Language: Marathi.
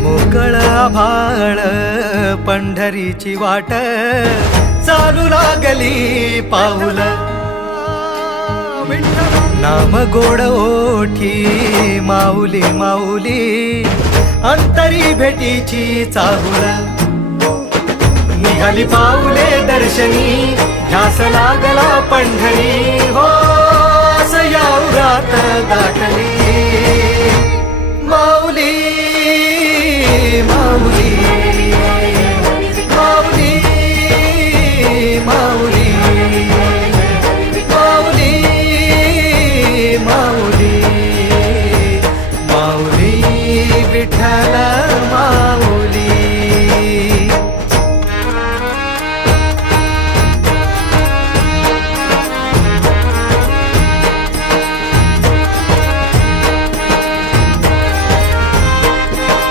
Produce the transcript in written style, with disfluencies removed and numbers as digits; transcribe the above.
मोकळ आभाळ पंढरीची वाट चालू लागली पाऊल नाम गोड ओठी माऊली माऊली अंतरी भेटीची चाहुल निघाली पाऊले दर्शनी ध्यास लागला पंढरी हो या उरात दाटली माऊली माऊली माऊली माऊली माऊली माऊली माऊली विठ्ठल